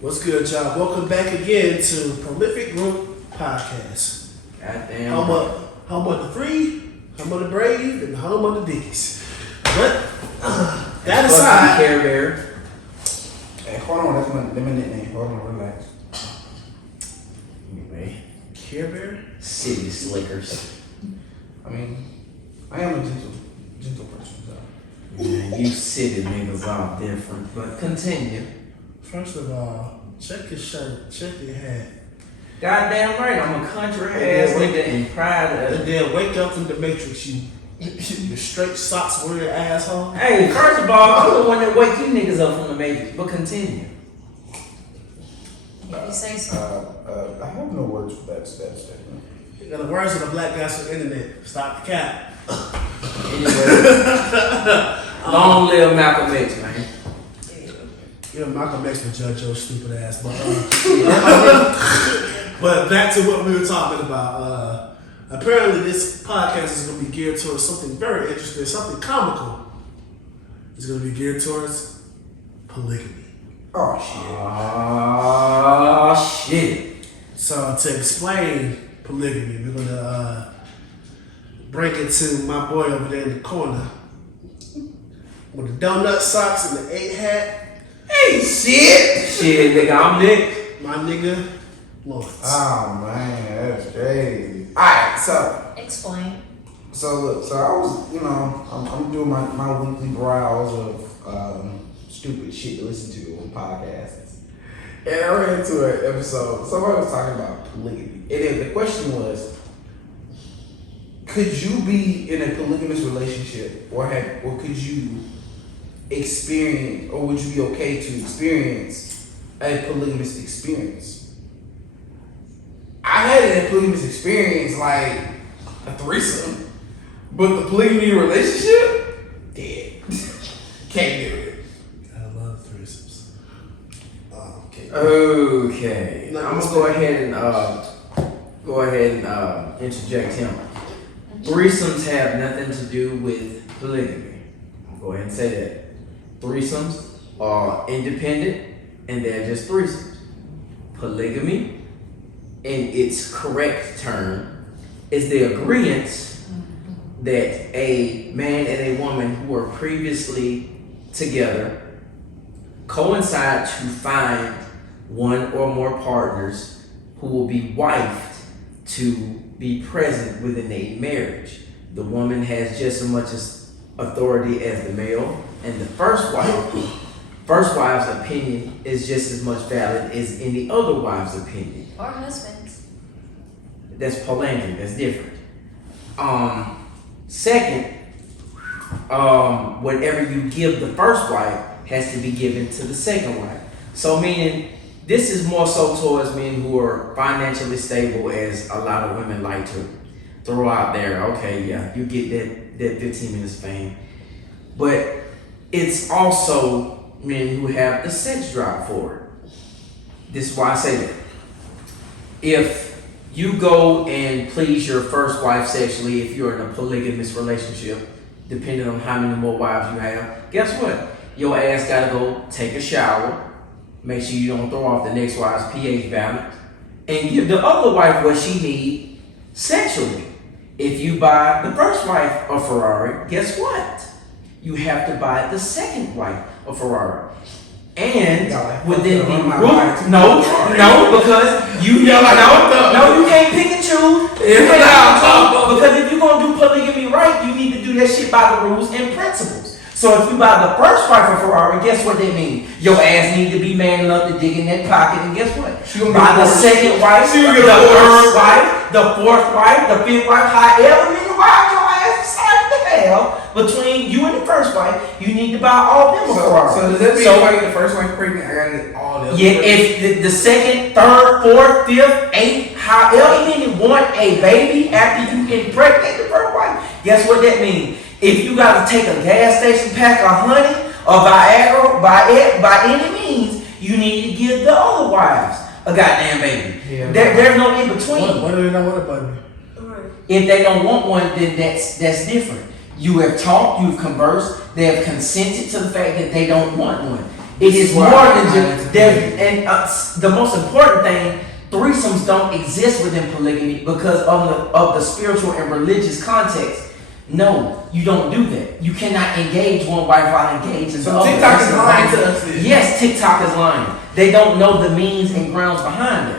What's good, y'all? Welcome back again to Prolific Group Podcast. Goddamn. Home of the free, home of the brave, and home of the dickies. But that aside, Care Bear. Hey, hold on, that's my nickname. Hold on, relax. Anyway, Care Bear. City Slickers. I mean, I am a gentle person, so. Yeah, you city niggas all different, but continue. First of all, check your shirt, check your hat, Goddamn right, I'm a country ass nigga and proud of and it. then wake up from the Matrix. You straight socks wearing asshole. Hey, first of all, I'm the one that wake you niggas up from the Matrix, but continue. If you say so. I have no words for that statement. You know, the words of the black guys on the internet. Stop the cap. Anyway, long live Malcolm X, man. Yeah, Malcolm X would judge your stupid ass, but back to what we were talking about. Apparently, this podcast is going to be geared towards something very interesting, something comical. It's going to be geared towards polygamy. Oh, Shit. So, to explain polygamy, we're going to bring it to my boy over there in the corner with the donut socks and the 8 hat. Hey, shit, nigga, I'm Nick. My nigga, Lawrence. Oh, man, that's crazy. Alright, Explain. so I was, I'm doing my weekly browse of stupid shit to listen to on podcasts. And I ran into an episode, somebody was talking about polygamy. And then the question was, could you be in a polygamous relationship or could you experience, or would you be okay to experience a polygamous experience? I had a polygamous experience, like a threesome, but the polygamy relationship, dead. Can't do it. I love threesomes. Okay. Okay. No, I'm gonna go ahead and interject him. Threesomes have nothing to do with polygamy. I'll go ahead and say that. Threesomes are independent and they're just threesomes. Polygamy, in its correct term, is the agreement that a man and a woman who were previously together coincide to find one or more partners who will be wifed to be present within a marriage. The woman has just as much authority as the male, and the first wife's opinion is just as much valid as any other wife's opinion. Or husbands. That's polygamy. That's different. Second, whatever you give the first wife has to be given to the second wife. So meaning, this is more so towards men who are financially stable, as a lot of women like to throw out there. Okay, yeah, you get that 15 minutes fame. But it's also men who have the sex drive for it. This is why I say that. If you go and please your first wife sexually, if you're in a polygamous relationship, depending on how many more wives you have, guess what? Your ass gotta go take a shower, make sure you don't throw off the next wife's pH balance, and give the other wife what she needs sexually. If you buy the first wife a Ferrari, guess what? You have to buy the second wife a Ferrari. And within the rule, no, because you you can't pick and choose. Because if you're gonna do polygamy right, you need to do that shit by the rules and principles. So if you buy the first wife a Ferrari, guess what that means? Your ass need to be man enough to dig in that pocket, and guess what? Buy the second wife, the third wife, the fourth wife, the fifth wife, however many wives your ass decided to have. Between you and the first wife, you need to buy all them a Ferrari. So does that mean if I get the first wife pregnant, I gotta get all the other? Yeah, if the second, third, fourth, fifth, eighth, however many want a baby after you impregnate the first wife, guess what that means? If you gotta take a gas station pack of honey or Viagra by any means, you need to give the other wives a goddamn baby. Yeah. There's no in between. What do they not want a baby? If they don't want one, then that's different. You have talked, you've conversed, they have consented to the fact that they don't want one. It is more Right. than just there. And the most important thing, threesomes don't exist within polygamy because of the spiritual and religious context. No, you don't do that. You cannot engage one wife while engaging the So other. TikTok is lying to us. Then. Yes, TikTok is lying. They don't know the means and grounds behind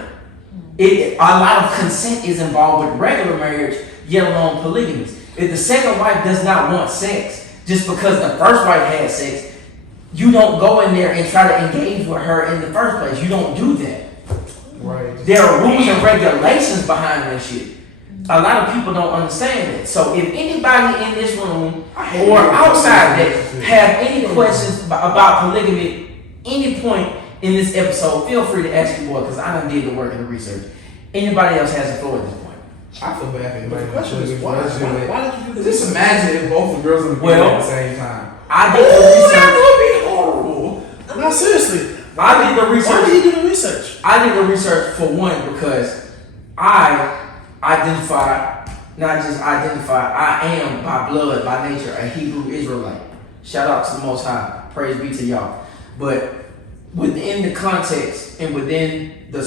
it. A lot of consent is involved with regular marriage, yet alone polygamy. If the second wife does not want sex, just because the first wife had sex, you don't go in there and try to engage with her in the first place. You don't do that. Right. There are rules and regulations behind that shit. A lot of people don't understand that. So if anybody in this room or outside that have any questions about polygamy, any point in this episode, feel free to ask your boy because I done did the work and the research. Anybody else has the floor at this point? I feel bad for anybody. The question is why did you do this? Just imagine if both the girls in the Well, at the same time. I did the research. That would be horrible. No, seriously. I did the Why research. did you do the research? I did the research for one because I am by blood, by nature, a Hebrew Israelite. Shout out to the Most High. Praise be to y'all. But within the context and within the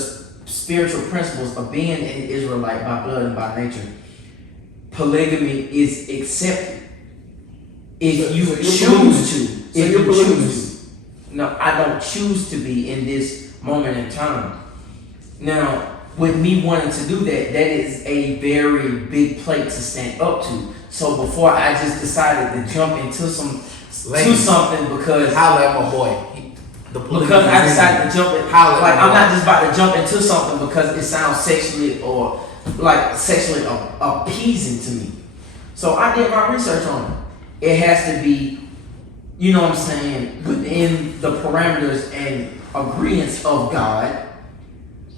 spiritual principles of being an Israelite by blood and by nature, polygamy is accepted. If you choose to. If you choose. No, I don't choose to be in this moment in time. Now, with me wanting to do that, that is a very big plate to stand up to. So before I just decided to jump into something because Holla at my boy. because I decided to jump in, Holla at like my I'm boy. not just about to jump into something because it sounds sexually or like sexually appeasing to me. So I did my research on it. It has to be, you know what I'm saying, within the parameters and agreements of God.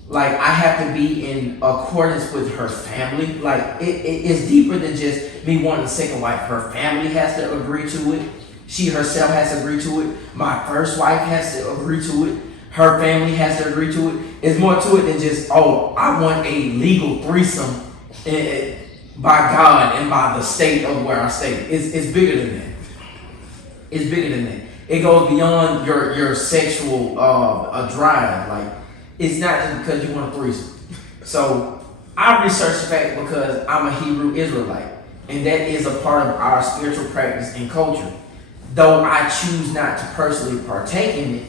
Like I have to be in accordance with her family. Like it's deeper than just me wanting a second wife. Her family has to agree to it. She herself has to agree to it. My first wife has to agree to it. Her family has to agree to it. It's more to it than just, oh, I want a legal threesome by God and by the state of where I stay. It's bigger than that. It's bigger than that. It goes beyond your sexual drive. Like it's not just because you want a threesome. So I researched the fact because I'm a Hebrew Israelite, and that is a part of our spiritual practice and culture. Though I choose not to personally partake in it,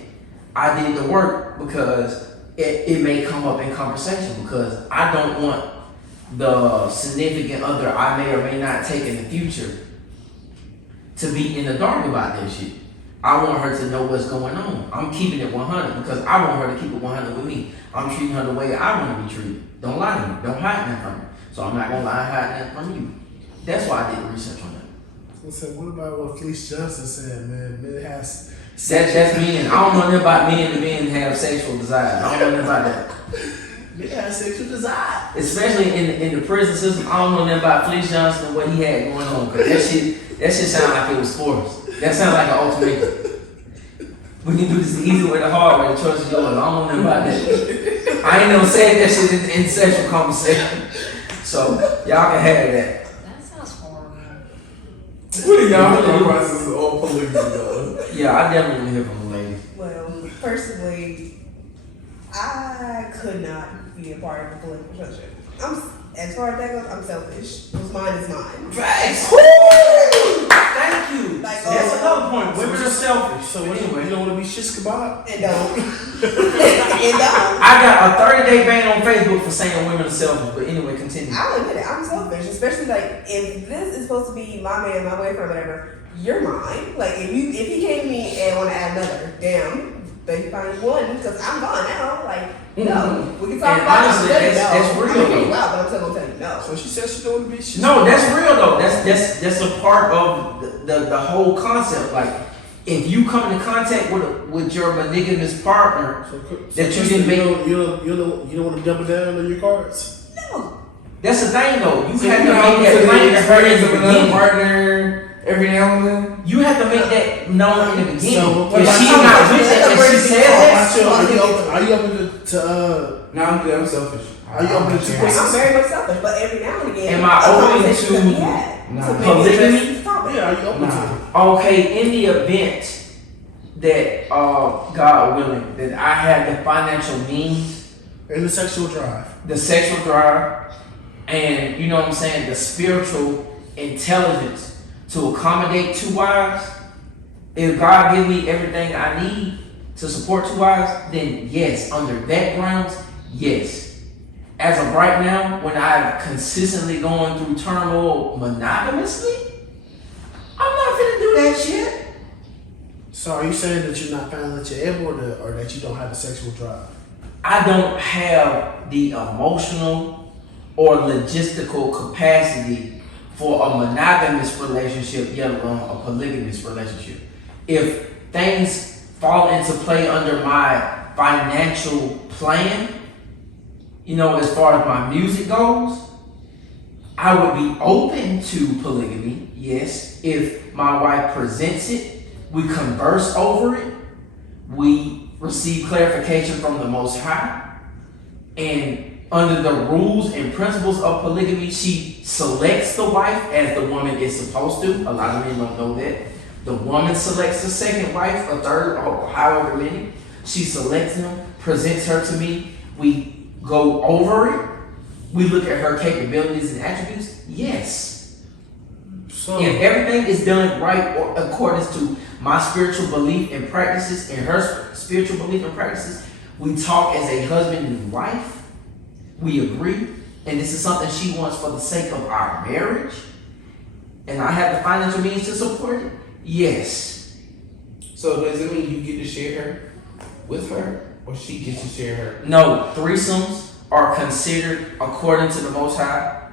I did the work because it may come up in conversation because I don't want the significant other I may or may not take in the future to be in the dark about that shit. I want her to know what's going on. I'm keeping it 100 because I want her to keep it 100 with me. I'm treating her the way I want to be treated. Don't lie to me. Don't hide that from me. So I'm not going to lie and hide that from you. That's why I did the research on that. I said, what about what Felice Johnson said, man? Men has That's men. I don't know nothing about men to men have sexual desires. I don't know nothing about that. men have sexual desire. Especially in the prison system, I don't know nothing about Felice Johnson and what he had going on. Cause that shit sound like it was forced. That sounds like an ultimatum. We can do this the easy way, the hard way. The choice is yours. I don't know nothing about that. I ain't never said that shit in sexual conversation. So y'all can have that. That sounds horrible. What are y'all thought process of polygamy though? Yeah, I definitely want to hear from the ladies. Well, personally, I could not be a part of a political relationship. As far as that goes, I'm selfish. What's mine is mine. Facts. Thank you. Like, That's another point. Women are selfish. So anyway, you don't want to be shish kebab? And don't. And don't. I got a 30-day ban on Facebook for saying women are selfish. But anyway, continue. I'll admit it. I'm selfish, especially like if this is supposed to be my man, my boyfriend, whatever. You're mine. Like if he came to me and want to add another, damn, then you find one because I'm gone now. Like no, we can talk And about honestly, it. that's I'm real, gonna though. be loud, but I'm still gonna tell you no. So she said she don't want to be shish No, kebab. that's real though. That's a part of the whole concept. Like if you come into contact with your monogamous partner, that you didn't make. You don't want to double down on your cards? No. That's the thing though. You So have you to know, make that plain to her in of the another beginning. partner every now and then. You have to make that known in the beginning. So, if she's not with that, and she says that, Are you open to No, I'm good. I'm selfish. Are you open to two I'm pussies? very much selfish, but every now and again, Am I a open conversation to can be had. Nah. So maybe polygamy? it's a topic. Yeah, are you open Nah. to it? okay, in the event that God willing, that I have the financial means, And the sexual drive. the sexual drive, and you know what I'm saying, the spiritual intelligence to accommodate 2 wives. If God give me everything I need to support 2 wives, then yes, under that grounds, yes. As of right now, when I've consistently gone through turmoil monogamously, I'm not gonna do that shit. So are you saying that you're not finding that you're able to, or that you don't have a sexual drive? I don't have the emotional or logistical capacity for a monogamous relationship, yet alone a polygamous relationship. If things fall into play under my financial plan, you know, as far as my music goes, I would be open to polygamy, yes. If my wife presents it, we converse over it, we receive clarification from the Most High, and under the rules and principles of polygamy, she selects the wife as the woman is supposed to. A lot of men don't know that. The woman selects the second wife, a third, or however many. She selects them, presents her to me. We go over it. We look at her capabilities and attributes. Yes. So If everything is done right or according to my spiritual belief and practices and her spiritual belief and practices, we talk as a husband and wife. We agree. And this is something she wants for the sake of our marriage. And I have the financial means to support it. Yes. So does it mean you get to share her with her, or she gets to share her? No, threesomes are considered according to the Most High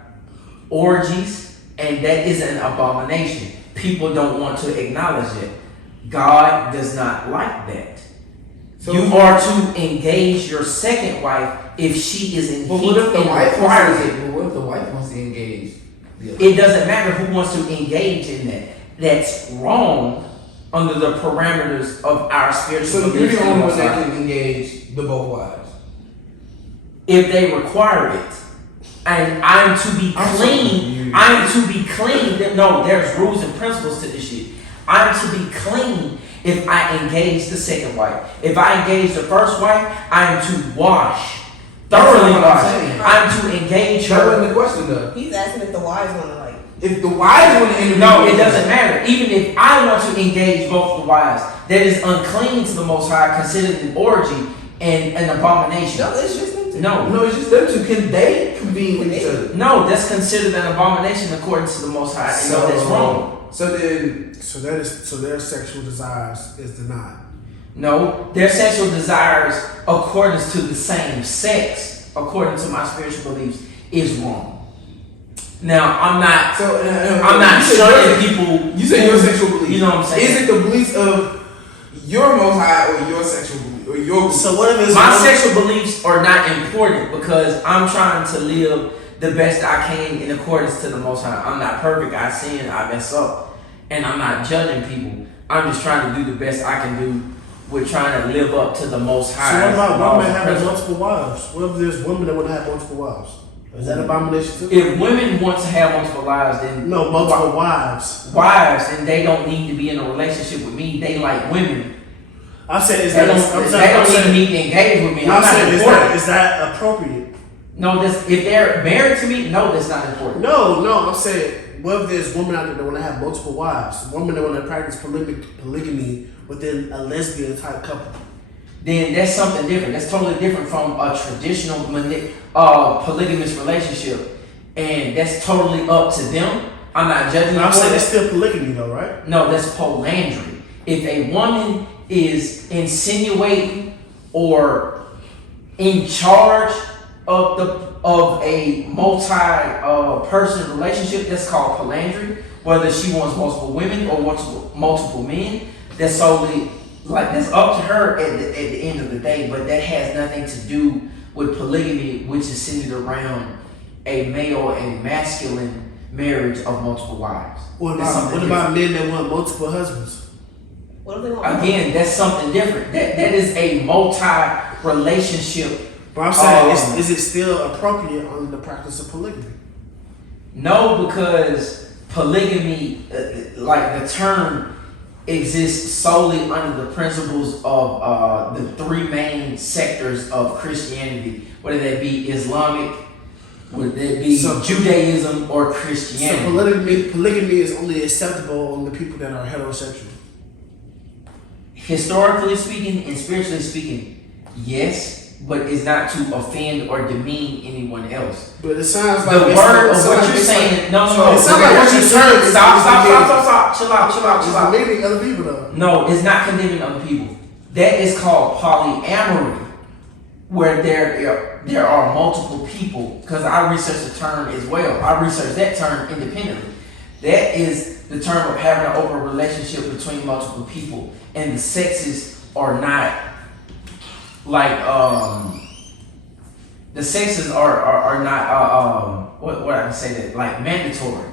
orgies, and that is an abomination. People don't want to acknowledge it. God does not like that. So you are to engage your second wife if she is in But heat what if the and wife requires wants it. to? But what if the wife wants to engage? It doesn't matter who wants to engage in that. That's wrong under the parameters of our spiritual So you're beliefs the in the only Most one that High. can engage the both wives. If they require it, and I'm to be I'm so clean. confused. I'm to be clean. No, there's rules and principles to this shit. I'm to be clean if I engage the second wife. If I engage the first wife, I'm to wash. Thoroughly That's what I'm wash. saying. I'm to engage That wasn't her. the question though. He's asking if the wives want to like. If the wives want to interview, No, it doesn't matter. Even if I want to engage both the wives, that is unclean to the Most High, considered an orgy and an abomination. No, it's just them two. No. No, it's just them two. Can they convene with each other? No, that's considered an abomination according to the Most High. And no, that's wrong. So then, so their sexual desires is denied. No, their sexual desires according to the same sex, according to my spiritual beliefs, is wrong. Now, I'm not you said shunning your- people. You say your sexual beliefs. You know what I'm saying? Is it the beliefs of your Most High or your sexual belief or your? So what if it's My one- sexual beliefs are not important because I'm trying to live the best I can in accordance to the Most High. I'm not perfect. I sin. I mess up, and I'm not judging people. I'm just trying to do the best I can do with trying to live up to the Most High. So what about laws women and having principles. multiple wives? What if there's women that want to have multiple wives? Is that abomination too? If women want to have multiple lives, then No, multiple wives. wives, and they don't need to be in a relationship with me. They like women. I'm saying is They that don't even need to engage with me. I'm I'm not saying important. is that appropriate? No, if they're married to me, no, that's not important. No, I'm saying what if there's women out there that want to have multiple wives? Women that want to practice polygamy within a lesbian type couple. Then that's something different. That's totally different from a traditional polygamous relationship, and that's totally up to them. I'm not judging them. I'm for saying that. it's still polygamy though, right? No, that's polandry. If a woman is insinuating or in charge of a multi-person relationship, that's called polandry. Whether she wants multiple women or multiple men, that's solely that's up to her at the end of the day. But that has nothing to do with polygamy, which is centered around a male and masculine marriage of multiple wives. What That's about something men that want multiple husbands? What if they want? Again, that's something different. That is a multi-relationship. But I'm saying, is it still appropriate under the practice of polygamy? No, because polygamy, like the term exists solely under the principles of the three main sectors of Christianity, whether that be Islamic, whether that be Judaism or Christianity. So polygamy is only acceptable on the people that are heterosexual. Historically speaking and spiritually speaking, yes, but it's not to offend or demean anyone else. But it sounds The like word of what you're saying, no. It sounds like what you're saying. Stop. Chill out. Demeaning other people though. No, it's not condemning other people. That is called polyamory, where there are multiple people. Because I researched the term as well. I researched that term independently. That is the term of having an open relationship between multiple people, and the sexes are not like the sexes are not what I can say that like mandatory.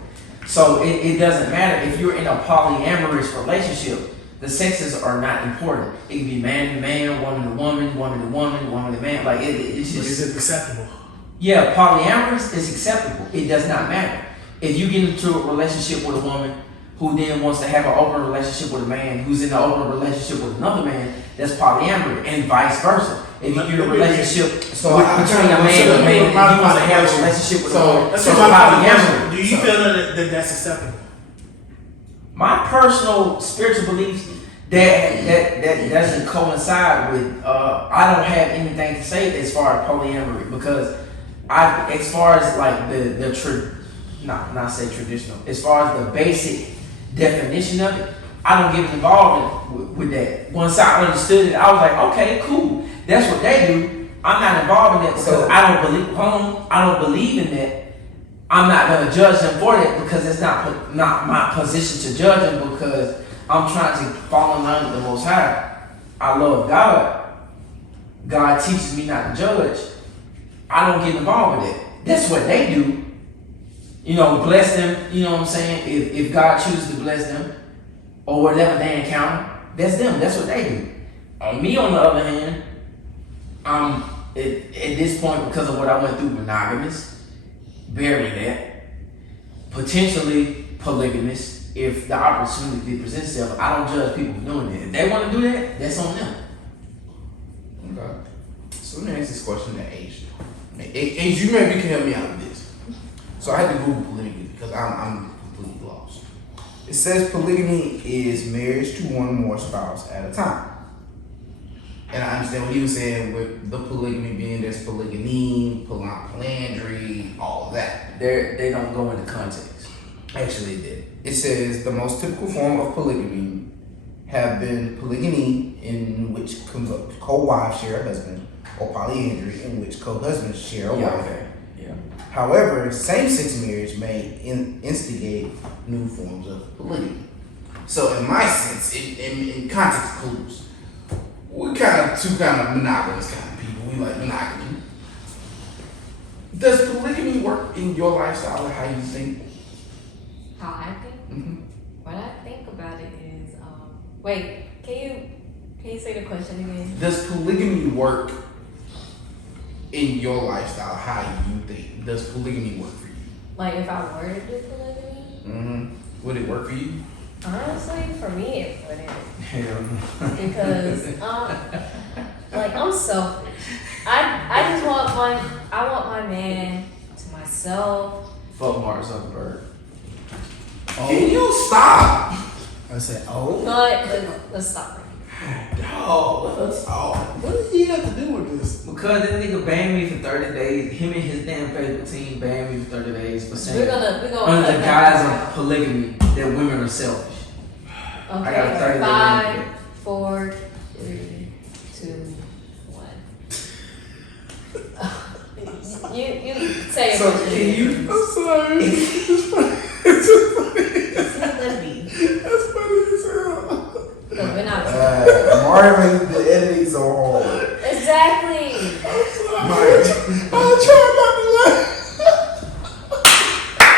So it doesn't matter if you're in a polyamorous relationship. The sexes are not important. It can be man to man, woman to woman, woman to woman, woman to man. Like it's just. But is it acceptable? Yeah, polyamorous is acceptable. It does not matter. If you get into a relationship with a woman who then wants to have an open relationship with a man who's in an open relationship with another man, that's polyamory, and vice versa. If you get a relationship between a man and a man, and he wants to have a relationship with a woman, that's polyamory. Do you feel that that's acceptable? My personal spiritual beliefs that doesn't coincide with. I don't have anything to say as far as polyamory because as far as like not say traditional, as far as the basic definition of it, I don't get involved with that. Once I understood it, I was like, okay, cool. That's what they do. I'm not involved in that because I don't believe in that. I'm not going to judge them for that because it's not my position to judge them because I'm trying to fall in line with the Most High. I love God. God teaches me not to judge. I don't get involved with it. That's what they do. You know, bless them, you know what I'm saying? If God chooses to bless them or whatever they encounter, that's them. That's what they do. Me, on the other hand, I'm at this point, because of what I went through, monogamous, burying that, potentially polygamous. If the opportunity presents itself, I don't judge people for doing that. If they want to do that, that's on them. Okay. So let me ask this question to Asia. Asia, you maybe can help me out with this. So I had to Google polygamy because I'm completely lost. It says polygamy is marriage to one or more spouses at a time. And I understand what he was saying with the polygamy being there's polygamy, polyandry, all of that. They don't go into context. Actually, it did. It says the most typical form of polygamy have been polygamy, in which co-wives share a husband, or polyandry, in which co-husbands share a wife. Okay. Yeah. However, same-sex marriage may instigate new forms of polygamy. So, in my sense, in context clues, we're two monogamous kind of people. We like monogamy. Does polygamy work in your lifestyle, or how you think? How I think? Mm-hmm. What I think about it is, wait, can you say the question again? Does polygamy work in your lifestyle? How you think? Does polygamy work for you? Like if I were to do polygamy? Mm-hmm. Would it work for you? Honestly, for me it wouldn't. Hell no. Because like I'm selfish. I just want my man to myself. Fuck Mark Zuckerberg. Can you stop? I said, oh. But let's stop it. Dog, let's talk. What does he have to do with this? Because that nigga banned me for 30 days. Him and his damn Facebook team banned me for 30 days for saying We're gonna under cut the that guise of out. polygamy that women are selfish. Okay, I got a 30 day 5, limit. 4, 3, 2, 1. You say it. So can you? I'm sorry. It's Let it be. That's funny as hell. Look, we're not. Marvin, the editing so hard. Exactly. I'll try not to laugh.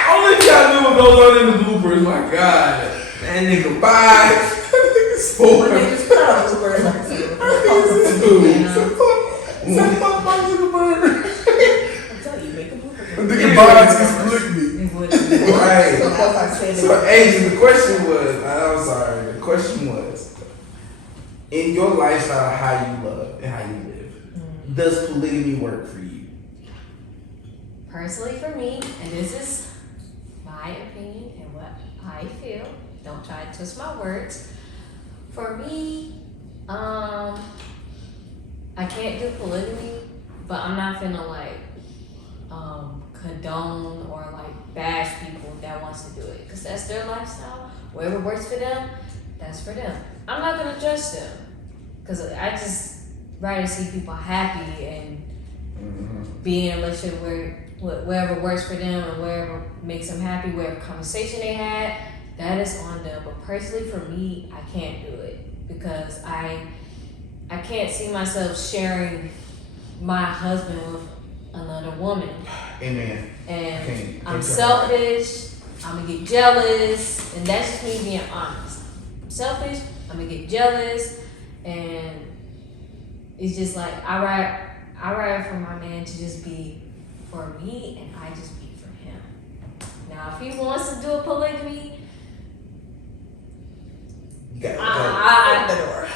Only if y'all knew what goes on in the bloopers. My God, that nigga bye. That nigga's When four. they just put out the word like I'm telling you, make a blooper. Nigga bodies just lick me. It would. Right. So that's like saying So, Asian, the question was, I'm sorry. The question was, in your lifestyle, how you love and how you live, does polygamy work for you? Personally, for me, and this is my opinion and what I feel. Don't try to twist my words. For me, I can't do polygamy, but I'm not finna like condone or like bash people that wants to do it, because that's their lifestyle. Whatever works for them, that's for them. I'm not gonna judge them, because I just rather see people happy and be in a relationship where whatever works for them and whatever makes them happy, whatever conversation they had, that is on them. But personally, for me, I can't do it, because I can't see myself sharing my husband with another woman. Amen. And Can't I'm tell selfish, I'm gonna get jealous, and that's just me being honest. I'm selfish, I'm gonna get jealous, and it's just like I rather for my man to just be for me and I just be for him. Now, if he wants to do a polygamy, You got Open the door.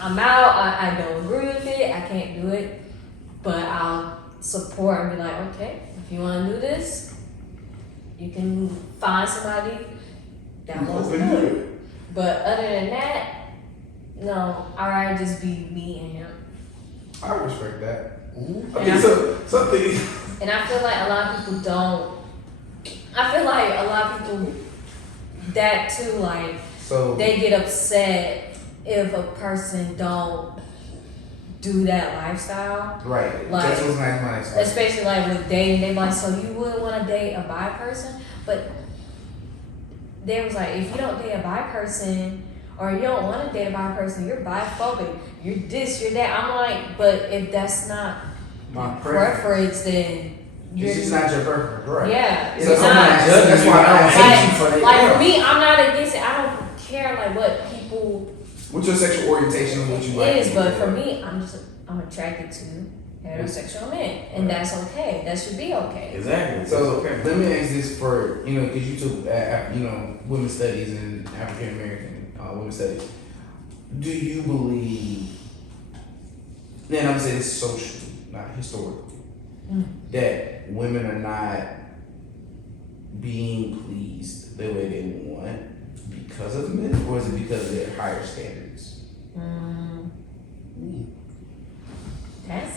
I'm out. I don't agree with it. I can't do it, but I'll support and be like, okay, if you want to do this, you can find somebody that wants to do it. But other than that, no, I'd rather just be me and him. I respect that. Mm-hmm. I think something. And I feel like a lot of people don't. I feel like a lot of people that too, like So they get upset if a person don't do that lifestyle. right, Like, that's what's my next question. Especially like with dating, they like, so you wouldn't want to date a bi person, but they was like, if you don't date a bi person or you don't want to date a bi person, you're biphobic. You're this, you're that. I'm like, but if that's not My preference, then you're It's just not your preference, right? yeah. So it's I'm not. not judging That's you. why I I don't don't hate Like, you for that. like Yeah. for me, I'm not against it. I don't care like what people What's your sexual orientation and what you like? is, but for me, I'm attracted to heterosexual men, and that's okay. That should be okay. Exactly. So let me ask this for because you took women's studies and African American women's studies. Do you believe? And I'm gonna say this socially, not historically, that women are not being pleased the way they want because of men, or is it because of their higher standards?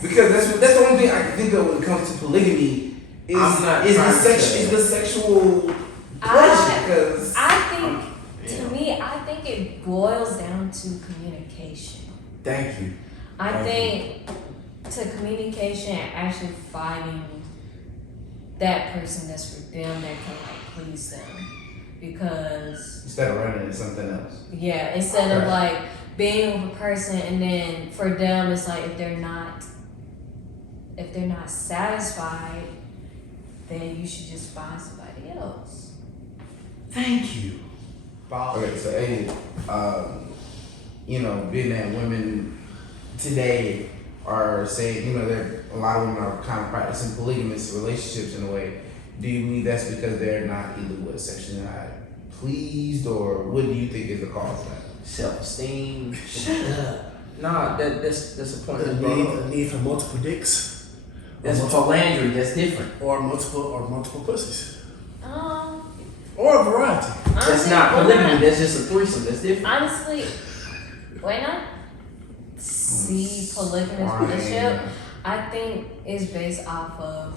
Because that's the only thing I can think of when it comes to polygamy is I'm not is trying the to- is the sexual pleasure. Because I think, to me, I think it boils down to communication. Thank you. I Thank think to communication and actually finding that person that's for them that can like please them, because instead of running into something else. yeah, instead of Okay. like being with a person and then for them it's like if they're not satisfied, then you should just find somebody else. Thank you. Okay, so hey, being that women today are saying, there a lot of women are kind of practicing polygamous relationships in a way. Do you believe that's because they're not either sexually not pleased, or what do you think is the cause of that? Self-esteem. Shut up. Nah, that's a point. The need for multiple dicks. That's polyandry. That's different. Or multiple pussies. Um, Or a variety. That's honestly, not when polygamy. I- That's just a threesome. That's different. Honestly, when I see polygamous relationship, I think it's based off of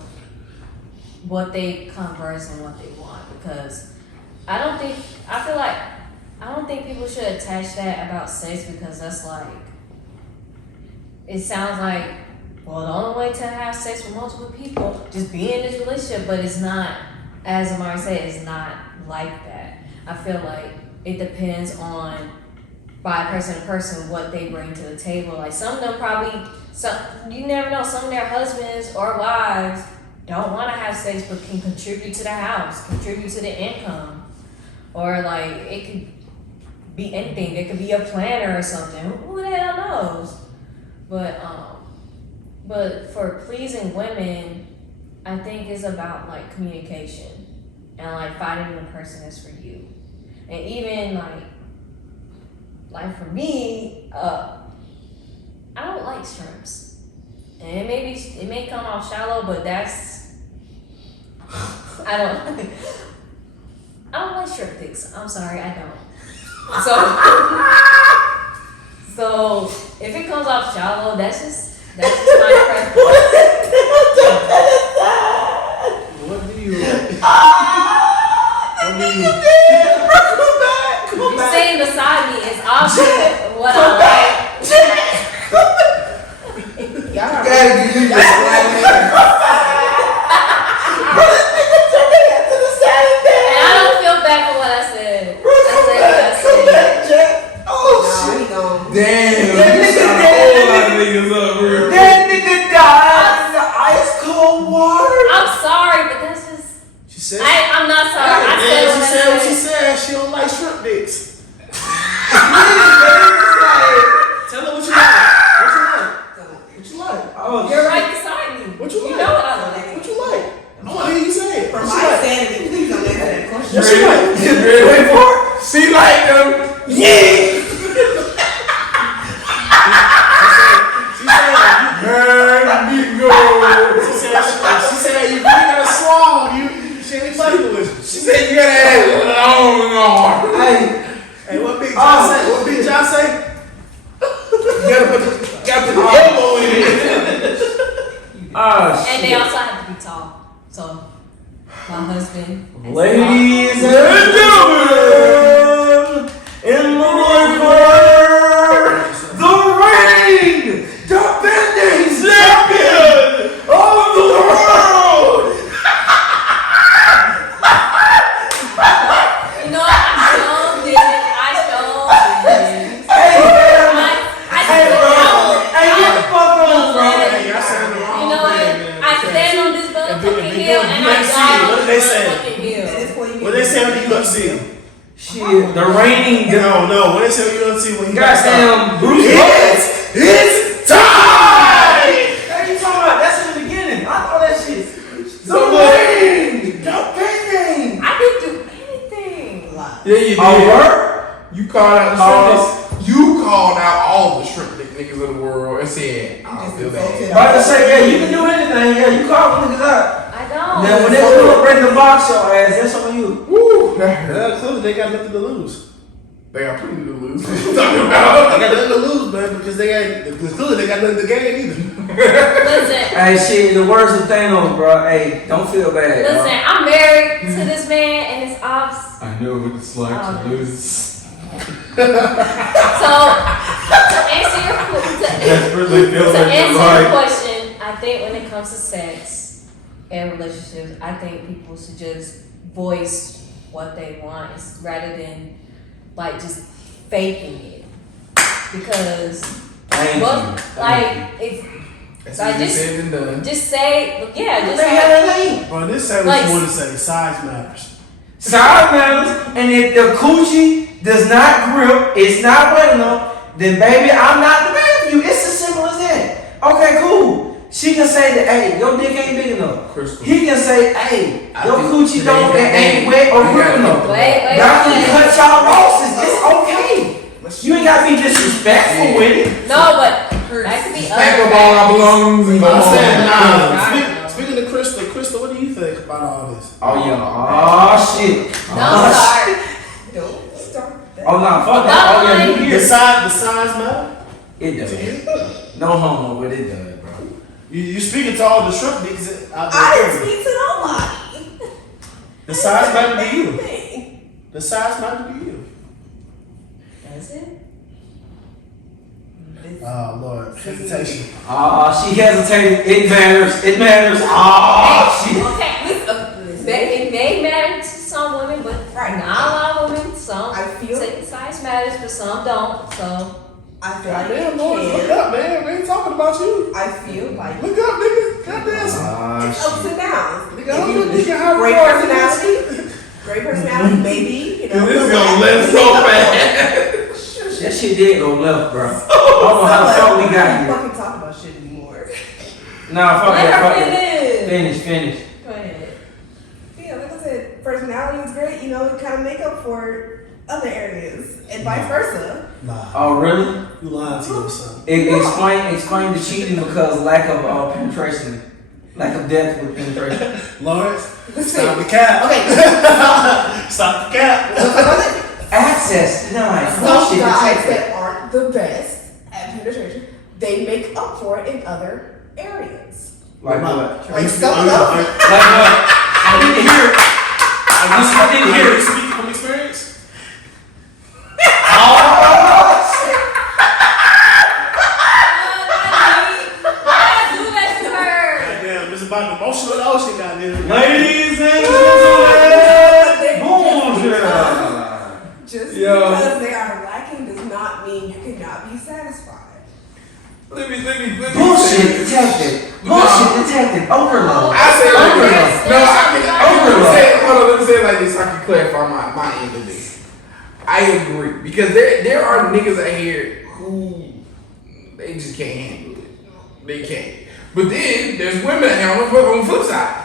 what they converse and what they want. Because I don't think people should attach that about sex, because that's like, it sounds like, well, the only way to have sex with multiple people, just be in this relationship, but it's not, as Amari said, it's not like that. I feel like it depends on, by person to person, what they bring to the table. Like some of them you never know, some of their husbands or wives don't want to have sex but can contribute to the house, contribute to the income. Or like, it could be anything. It could be a planner or something. Who the hell knows? But for pleasing women, I think it's about like communication and like finding the person that's for you. And even like like for me, I don't like shrimps. And it may come off shallow, but that's I don't like shrimp dicks. I'm sorry, I don't. So if it comes off shallow, that's just my preference. What do you like? You're sitting beside me. It's obvious what I like. Y'all are Gotta give me this And I don't feel bad for what I said. I said what I said. he gone. Damn. That nigga died in the ice cold water. I'm sorry, but that's just. She said. I'm not sorry. I said She what I said what she said. said. She don't like shrimp dicks. Tell her what you like. What you like? What you like? Oh, You're right beside me. What you You like? know what I like. What you like? I want to hear you say it. For What my you like? sanity, please don't answer that question. What you like? Wait for it. She like them. Yeah. She said you really got a swallow. She ain't fucking with you. She said you gotta have a long arm. Hey, what Big John say? What Big John say? You gotta put the elbow in it. And they also have to be tall. So, my husband. is Ladies tall. and gentlemen, in the Lord the reign, defending champion of the world. You know what? I showed it. Hey, bro. Hey, get the fuck on, bro. Hey, y'all saying the wrong You know what? thing, man. I stand on this motherfucking if hill you and ain't I see it, die on what this they say? motherfucking hill. At this point, you What they say when you UFC? Shit, the reigning, No. What they say when you UFC when you goddamn Bruce It's time. What are you talking about? That's in the beginning. I thought that shit. The reign, defending. I didn't do anything. Yeah, you did. Oh, word? You called out the shrimp dicks. You called out all the shrimp dick niggas of the world and said, I feel bad. About to say, yeah, you can do anything. Yeah, you call niggas out. I don't. Now, when they come up ready to box your ass, that's on you. Woo. Clearly they got nothing to lose. They got plenty to lose. What you talking about? They got nothing to lose, man, because clearly they got nothing to gain either. Listen. Hey, shit, the words of Thanos, bro. Hey, don't feel bad. Listen, I'm married to this man and his ops. I know what it's like to lose. So, to answer your question, I think when it comes to sex and relationships, I think people should just voice what they want rather than like just faking it. Because if That's like easier said than done. just say just Bro, this say what you want to say. Size matters. Size matters, and if the coochie does not grip, it's not wet enough, then baby, I'm not the man for you. It's as simple as that. Okay, cool. She can say that, hey, your dick ain't big enough. Crystal. He can say, hey, I your think coochie don't ain't wet or grip enough. Wait. Y'all can cut y'all losses. It's okay. You ain't gotta be disrespectful with it. No, but that could be Pack other up all our factors. belongings and But I'm saying, Nah. speaking of Crystal, what do you think about all this? Oh, yeah. Oh, shit. Don't start. Don't start that. Oh, no, fuck that. Oh, yeah, you The here. size matter? It does. No homo, but it does, bro. You speaking to all the shrimp dicks out there. I didn't speak to nobody. The size matter to you. Everything. The size matter to you. That's it. Oh Lord, hesitation. She hesitated. It matters. It matters. Shit. Okay. It may matter to some women, but not a lot of women. Some I feel- size matters, but some don't. So I feel like Goddamn, it Lord, look can. up, man. We ain't talking about you. I feel like Look up, nigga. Goddamn. it's ups and downs. Nigga, I don't know if you can have Great a personality. Great personality, maybe. You know, This is gonna live so fast. That shit did go left, bro. I don't know how the fuck we got Don't here. fucking talk about shit anymore. Nah, fuck let that. her Fuck that. finish. Finish. Go ahead. Yeah, like I said, personality is great. You know, it kind of make up for other areas, and vice versa. Nah. Oh, really? You lying to yourself. Explain the cheating because lack of penetration, lack of depth with penetration. Lawrence, stop the cap. Okay. Stop the cap. Access denied. Some Bullshit guys detected. that aren't the best at penetration, they make up for it in other areas. Like what? Are you Some Like what? I didn't hear it. I didn't hear it. Speaking from experience? Goddamn, it's about the emotional ocean, goddamn. Ladies and gentlemen, Just Yo. because they are lacking does not mean you cannot be satisfied. Let me bullshit detected. Bullshit detected. Overload. I say Overload. no, let me say it like this so I can clarify my end of this. I agree. Because there are niggas out here who they just can't handle it. They can't. But then there's women out here on the flip side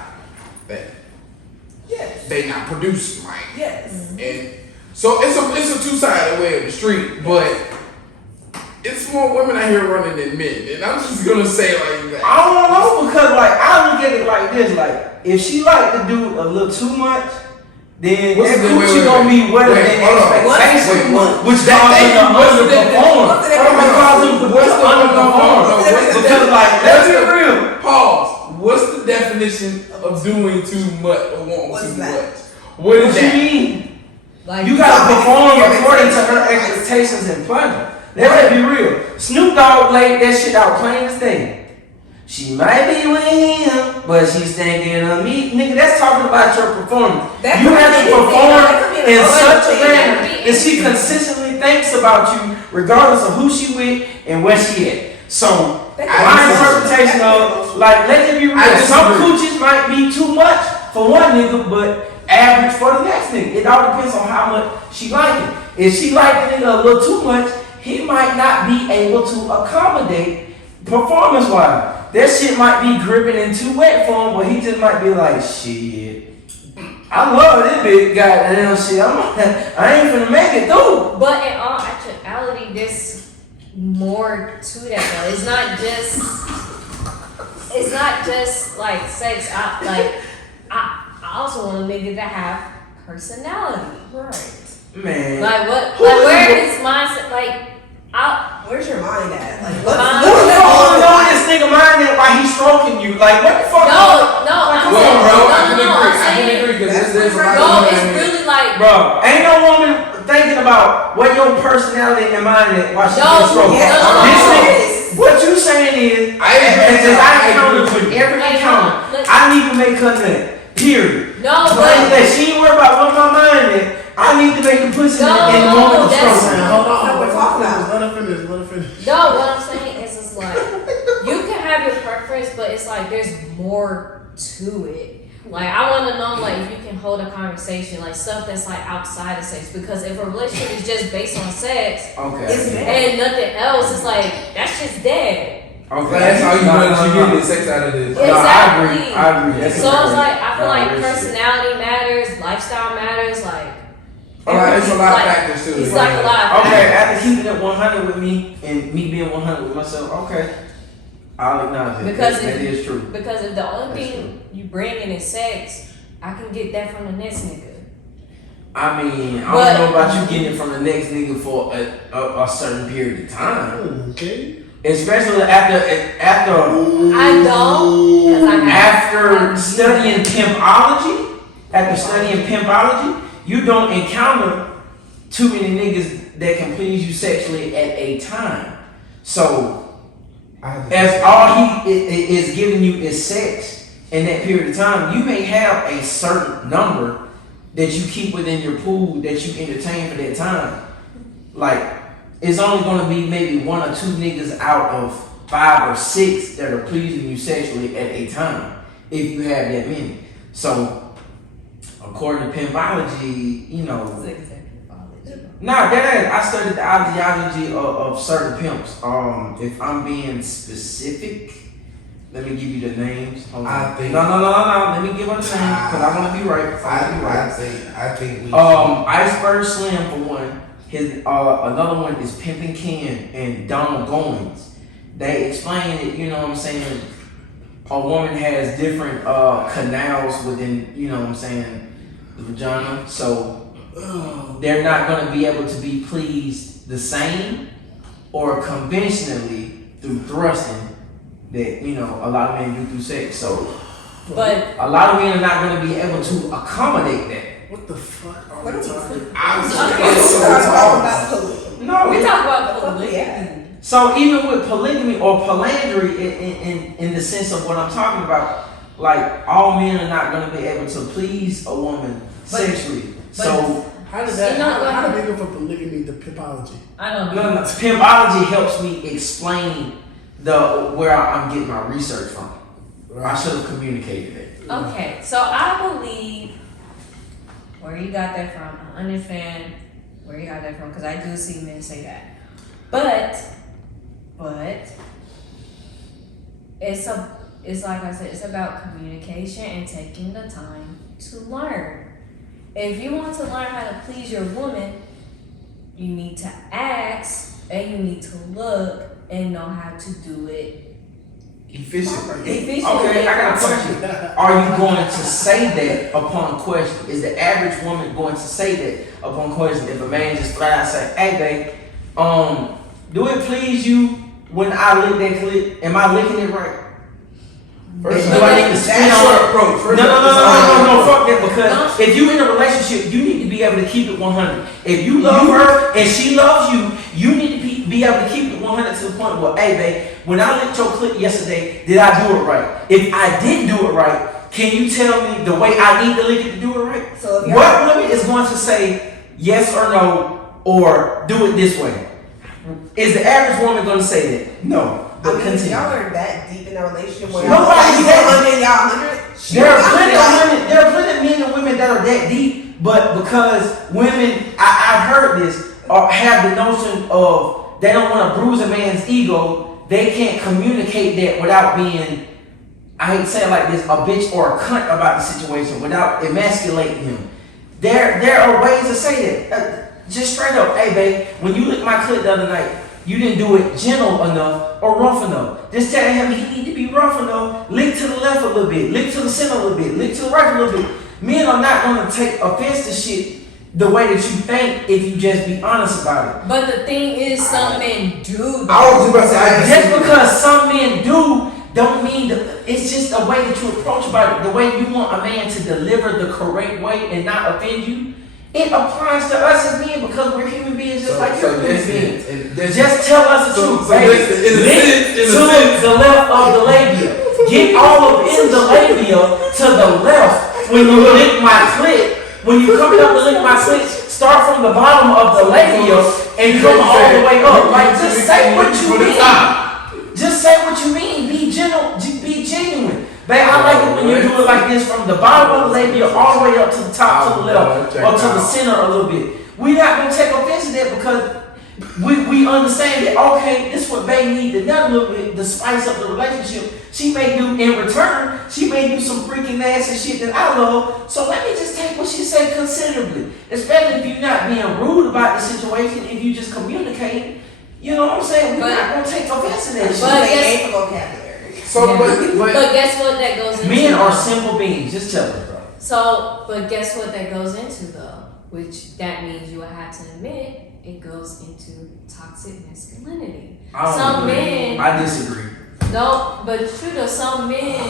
that Yes. they not producing right. Yes. And so it's a two-sided way of the street, but it's more women out here running than men. And I'm just gonna say like that. I don't know because like I look at it like this. Like if she like to do a little too much, then What's that the- wait, coochie wait, gonna be wetter wait, than hold on. expectation, Wait, which that causes thing- them to what's the underperform. what's the Which causes them to What's the- underperform. no, what's the- Because like let's be real. Pause. What's the definition of doing too much or wanting What's too that? much? What is What you that? mean? Like You gotta perform according to her expectations and pleasure. Let's be real. Snoop Dogg laid that shit out plain as day. She might be with him, but she's thinking of me. Nigga, that's talking about your performance. That You could have be to anything. perform That could be in a such a thing. manner That could be that she anything. consistently thinks about you, regardless of who she with and where she at. So, That could my be interpretation of, like, let's be real. I Some disagree. coochies might be too much for one nigga, but average for the next nigga. It all depends on how much she like it. If she like the nigga a little too much, he might not be able to accommodate performance-wise. That shit might be gripping and too wet for him, but he just might be like, shit. I love this big goddamn shit. I ain't finna make it through. But in all actuality, there's more to that though. It's not just like sex. I also want a nigga to have personality. Right. Man. Like what? Who Like is where it? his mindset? Like Where's your mind at? Like, Mine- Who the fuck wanna know in this nigga mind at while he's stroking you? Like, what the fuck? no. I'm Well, saying bro, no. I can agree. I'm I can saying agree because there's a lot no. of It's women out here. really like Bro, ain't no woman thinking about what your personality and mind at while she's No, getting stroked. yeah, This no. nigga, what you saying is, I agree. as I encounter agree. with every Like, encounter, let's- I need to make her nut. Period. no, Like but that, she ain't worried about what my mind is. I need to make the pussy No, in the moment of that's- stroke. Man, hold on. That's what we're talking about. Let her finish. Let her finish. no. What I'm saying is, it's like you can have your preference, but it's like there's more to it. Like I want to know, like if you can hold a conversation, like stuff that's like outside of sex. Because if a relationship is just based on sex Okay. It's dead. and nothing else, it's like that's just dead. Okay. That's how you No, know no, that you no. getting sex out of this. No, Exactly. I agree. That's So it's agree. like I feel No, like that's shit. personality matters, lifestyle matters, like It's a lot of like, factors to it. It's like a lot of Okay, factors. after keeping it 100 with me and me being 100 with myself, okay, I'll acknowledge it. Because that is true. Because if the only That's thing you bring in is sex, I can get that from the next nigga. I mean, I But- don't know about you getting it from the next nigga for a certain period of time, Okay. especially after I don't, because I after studying pimpology. After studying pimpology, you don't encounter too many niggas that can please you sexually at a time. So if all he is giving you is sex in that period of time, you may have a certain number that you keep within your pool that you entertain for that time. Like, it's only gonna be maybe 1 or 2 niggas out of 5 or 6 that are pleasing you sexually at a time, if you have that many. So, according to pimpology, you know, nah, I studied the ideology of certain pimps. If I'm being specific, let me give you the names. Hold on. I think- No. Let me give her the names because I want to be right. I think we. Iceberg Slim for one. Another one is Pimpin' Ken and Donald Goins. They explain it, you know what I'm saying, a woman has different canals within, you know what I'm saying, the vagina. So they're not going to be able to be pleased the same or conventionally through thrusting that, you know, a lot of men do through sex. So But a lot of men are not going to be able to accommodate that. What the fuck are What we are we talking about? No, we talk about Yeah. polygamy. So even with polygamy or polyandry, in the sense of what I'm talking about, like all men are not going to be able to please a woman sexually. So How did You're that? not How gonna- did they go from polygamy to pimpology? I don't know. no, pimpology helps me explain where I'm getting my research from. I should have communicated it. Okay, so I believe where you got that from. I understand where you got that from because I do see men say that. But it's like I said, it's about communication and taking the time to learn. If you want to learn how to please your woman, you need to ask and you need to look and know how to do it Efficiently. efficiently. Okay, I got a question. Are you going to say that upon question? Is the average woman going to say that upon question? If a man just flat out say, "Hey, babe, do it please you when I lick that clit? Am I licking it right?" First Do of all, I need to spit that's on your it? approach. First No, of all, no, fuck that. Because if you in a relationship, you need to be able to keep it 100. If you love her and she loves you, you need to be able to keep it 100 to the point where, "Hey, babe, when I licked your clit yesterday, did I do it right? If I didn't do it right, can you tell me the way I need to lick it to do it right?" So if y'all- What woman is going to say yes or no or do it this way? Is the average woman going to say that? No. But I mean, continue. y'all are that deep in that relationship where Nobody y'all is that- 100, y'all 100. There are plenty of women. There are plenty of men and women that are that deep, but because women, I've heard this, or have the notion of they don't want to bruise a man's ego. They can't communicate that without being, I hate to say it like this, a bitch or a cunt about the situation, without emasculating him. There are ways to say that. Just straight up, "Hey, babe, when you licked my clit the other night, you didn't do it gentle enough or rough enough. Just tell him he need to be rough enough. Lick to the left a little bit. Lick to the center a little bit. Lick to the right a little bit." Men are not going to take offense to shit the way that you think if you just be honest about it. But the thing is, some men do. I was about to say, I Just because some men do, don't mean that it's just the way that you approach about it. The way you want a man to deliver the correct way and not offend you. It applies to us as men because we're human beings just like you're human beings. Just tell us the truth, baby. Lick to the left of the labia. Get all up in the labia to the left when you lick my clit. When you come up to lick my clit, start from the bottom of the labia and come all the way up. Like, just say what you mean. Just say what you mean. Be genuine. Babe, I like it when you do it like this from the bottom of the labia all the way up to the top to the left or to the center a little bit. We're not going to take offense to that because we understand that, okay, this is what babe need to know a little bit to spice up the relationship. She may do in return, she may do some freaking nasty shit that I love. So let me just take what she said considerably. Especially if you're not being rude about the situation, if you just communicate. You know what I'm saying? We're not going to take offense to that shit. But They vocabulary. So, Yeah. but But guess what that goes into? Men are though? simple beings. Just tell us, bro. So, but guess what that goes into though? Which that means you will have to admit it goes into toxic masculinity. I don't Some agree. men I disagree. don't, but it's true though, some men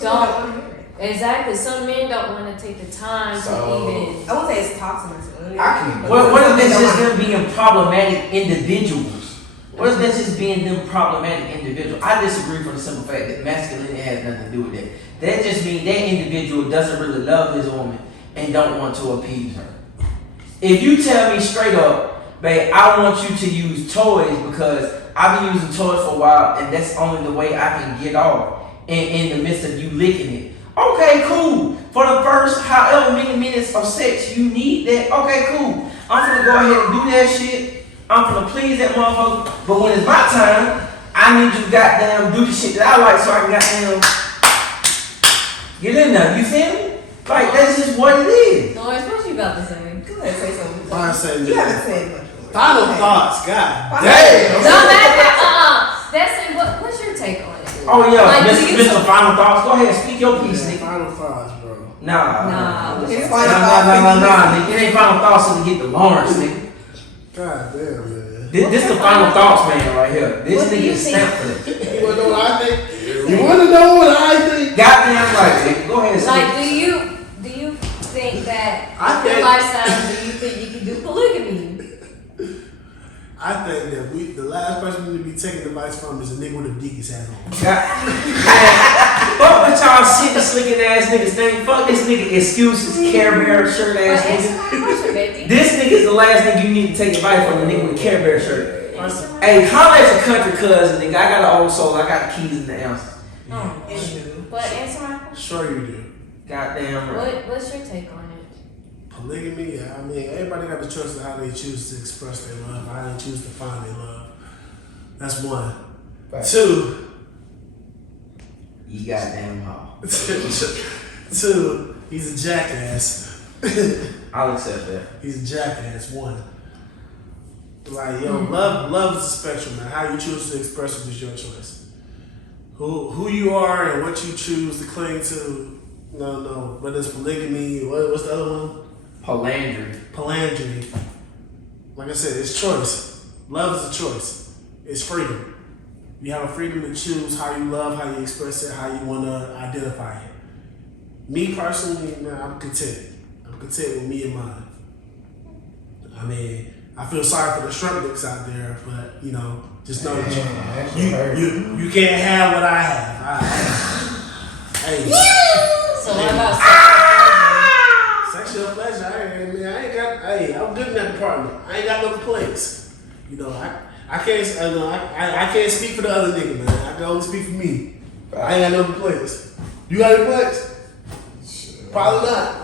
don't. Exactly, some men don't want to take the time So- to even. I won't say it's toxic masculinity. I can- What if that's just them being problematic individuals? What if that's just being them problematic individuals? I disagree for the simple fact that masculinity has nothing to do with that. That just means that individual doesn't really love his woman and don't want to appease her. If you tell me straight up, babe, I want you to use toys because I've been using toys for a while and that's only the way I can get off in the midst of you licking it. Okay, cool. For the first however many minutes of sex you need that, okay, cool. I'm gonna go ahead and do that shit. I'm gonna please that motherfucker. But when it's my time, I need you to goddamn do the shit that I like so I can goddamn get in there. You feel me? Like, that's just what it is. Lawrence, what you about to say? Go ahead, say something. I say You haven't said much. Final thoughts, God Final damn. Don't matter. That's what's your take on it? Oh yeah, Like, do you- Mr. Final Thoughts. Go ahead, speak your piece, nigga. Final thoughts, bro. Nah. His Nah, final thoughts. nigga. It ain't final thoughts till we get to Lawrence, nigga. God damn, man. This the final thoughts man right here. This What do nigga you is think? stamped for it. You wanna know what I think? You wanna know what I think? Goddamn right, nigga. Go ahead, Like, speak. do you think that I your think- lifestyle? Do you think you can do polygamy? I think that the last person we need to be taking advice from is a nigga with a Deacon's hat on. Fuck with y'all sitting slicking ass niggas thing. Fuck this nigga excuses, Care Bear shirt But ass answer nigga. my question, baby. This nigga is the last nigga you need to take advice from, the nigga with the Care Bear shirt. Answer my Hey, holla at your country cousin, nigga. I got an old soul. I got the keys and the answers. But answer my question. Sure you do. Goddamn right. What's your take on it? Polygamy, yeah, I mean, everybody got the choice of how they choose to express their love, how they choose to find their love. That's one. Right. Two, You goddamn hoe. two, he's a jackass. I'll accept that. He's a jackass. One. Like, yo, love is a spectrum, man. How you choose to express it is your choice. Who you are and what you choose to cling to, no. Whether it's polygamy, what's the other one? Polyandry. Like I said, it's choice. Love is a choice. It's freedom. You have a freedom to choose how you love, how you express it, how you want to identify it. Me personally, man, I'm content. I'm content with me and mine. I mean, I feel sorry for the shrimp dicks out there, but you know, just know that you can't have what I have. Hey. So what about Sexual pleasure, I'm good in that department. I ain't got no complaints. You know, I can't speak for the other nigga, man. I can only speak for me. I ain't got no complaints. You got any complaints? Probably not.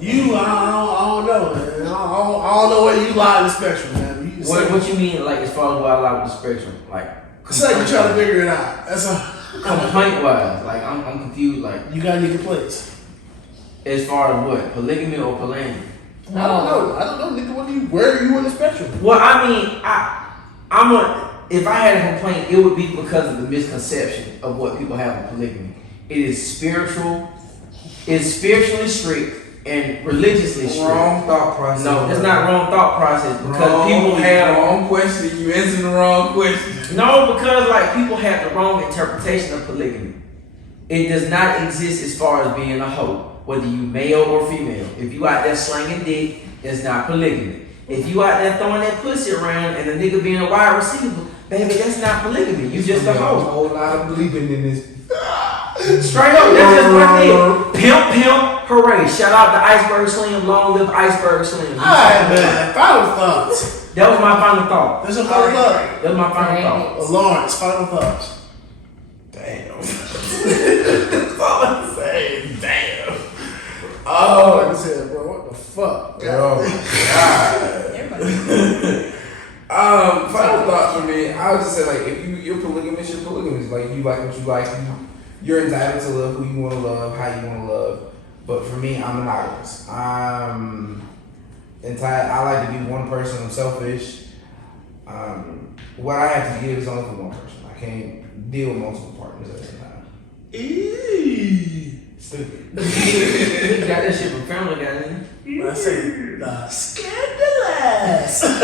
You, I don't know, man. I don't know where you lie in the spectrum, man. What you mean, like, as far as where I lie with the spectrum? Like, It's like you're trying to figure it out. That's all. complaint wise, like, I'm confused, like, You got any complaints? as far as what? Polygamy or polyandry? I don't know, nigga. Where are you in the spectrum? Well, I mean, if I had a complaint, it would be because of the misconception of what people have with polygamy. It is spiritual, it's spiritually strict and religiously strict. Wrong thought process. No, it's not wrong thought process because Wrong, people have wrong question. You answered the wrong question. no, because like people have the wrong interpretation of polygamy. It does not exist as far as being a hoe, whether you male or female. If you out there slanging dick, it's not polygamy. If you out there throwing that pussy around and the nigga being a wide receiver, baby, that's not polygamy. You just a A hoe. whole lot of believing in this. Straight up, that's just one thing. Pimp, hooray. Shout out to Iceberg Slim, long live Iceberg Slim. Alright, man. Final thoughts. That was my final thought. That's your final thought. That was my final thought. Lawrence, final thoughts. Damn. That's all I'm saying. Damn. Oh, like I said, bro, what the fuck? Final thought for me, I would just say like if you're polygamous, you're polygamous. Like you like what you like, you're entitled to love who you want to love, how you want to love. But for me, I'm monogamous. I'm entitled. I like to be one person. I'm selfish. What I have to give is only for one person. I can't deal with multiple partners at the same time. Eee. Stupid. You got that shit from Family Guy, didn't you? When I say scandalous. Crystal,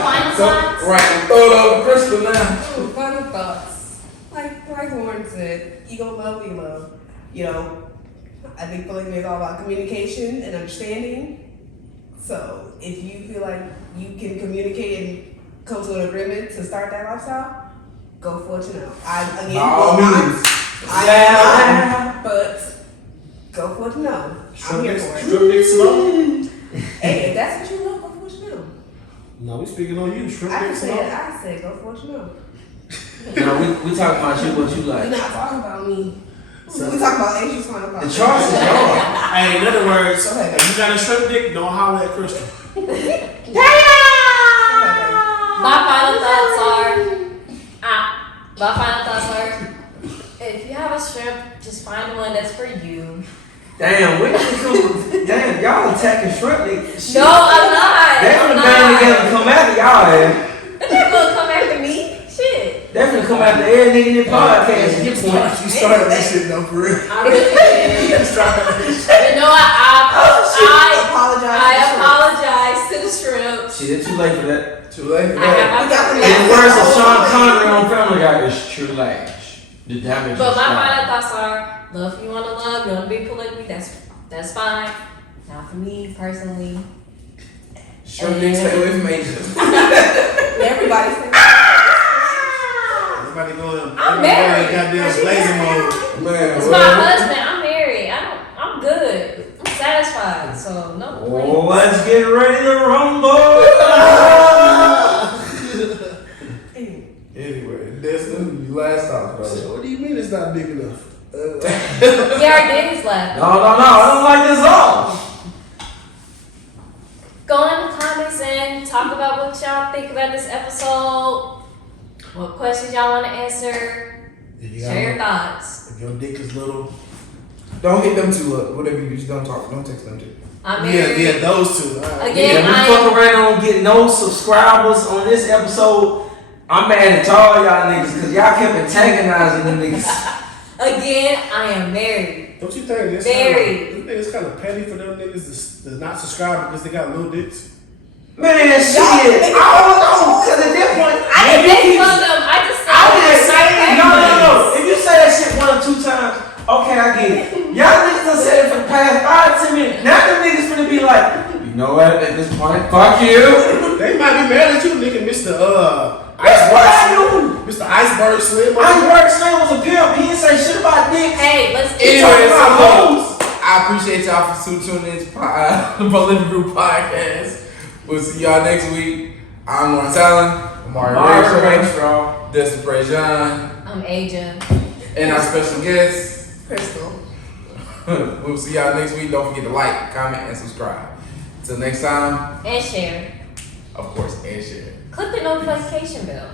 final thoughts? Right, throw it over Crystal now. Final thoughts. Like Lauren said, you gonna love what you love. You know, I think polygamy is all about communication and understanding. So if you feel like you can communicate and come to an agreement to start that lifestyle, go for it. You know, but go for it. No, I'm here for it. Shrimp dick slow? Hey, if that's what you love, go for it. You know. No, we speaking on you. Shrimp I dick slow? said, go for it. You know. No, we talking about you, what you We're like. not talking about me. We talking about Asia's final The thoughts. charge is yours. Hey, in other words, Go ahead. if you got a shrimp dick, don't holler at Crystal. My final thoughts are, if you have a shrimp, just find one that's for you. Damn, when did it come? Damn, y'all attacking Shrimp. No, I'm not. They I'm finna band not. together and come after y'all, man. They're not gonna come after me. Shit. They finna come after every nigga in this podcast and get points. You started this shit though, for real. I really did. You started this shit. You know, I apologize. apologize to the shrimp. Shit, it's too late for that. Too late for I that. have We got my the In the words of Sean Connery on Family Guy, it's true like the damage But is my done. final thoughts are: love if you want to love, you want to be polygamy. That's fine. Not for me personally. Shrimp didn't stay away from Asia. Everybody's saying Everybody going. I'm everybody married. Goddamn blazer mode. Man, It's my husband. I'm married. I'm good. I'm satisfied. So no complaints. Oh, let's get ready to rumble. anyway, that's the last thought, brother. So what do you mean it's not big enough? He already did his lap. No, I don't like this song. Go in the comments and talk about what y'all think about this episode. What questions y'all want to answer. If you Share your got, thoughts. if your dick is little, Don't hit them two up. Whatever you just don't talk. Don't text them two. I'm married. yeah, those two. All right. Again, Yeah, we fuck around and get no subscribers on this episode. I'm mad at all y'all niggas because y'all kept antagonizing them niggas. Again, I am married. Don't you think this? Very. It's kind of petty for them niggas to not subscribe because they got little dicks. Man, shit. I don't know. Because at that point, I didn't make fun of them. I just said No. If you say that shit 1 or 2 times, okay, I get it. Y'all niggas done said it for the past 5, 10 minutes. Now them niggas finna be like, you know what? At this point, fuck you. They might be mad at you, nigga, Mr. Iceberg. Mr. Iceberg Slim. Iceberg Slim was a pimp. He didn't say shit about dicks. Hey, let's Anyway, about hoes. I appreciate y'all for tuning in to the Polygamy Group podcast. We'll see y'all next week. I'm Lawrence Allen, Amari Rachel, Destin Prejean, I'm Aja. and our special guest. Crystal. We'll see y'all next week. Don't forget to like, comment, and subscribe. Till next time, And share. of course, and share. Click the notification bell.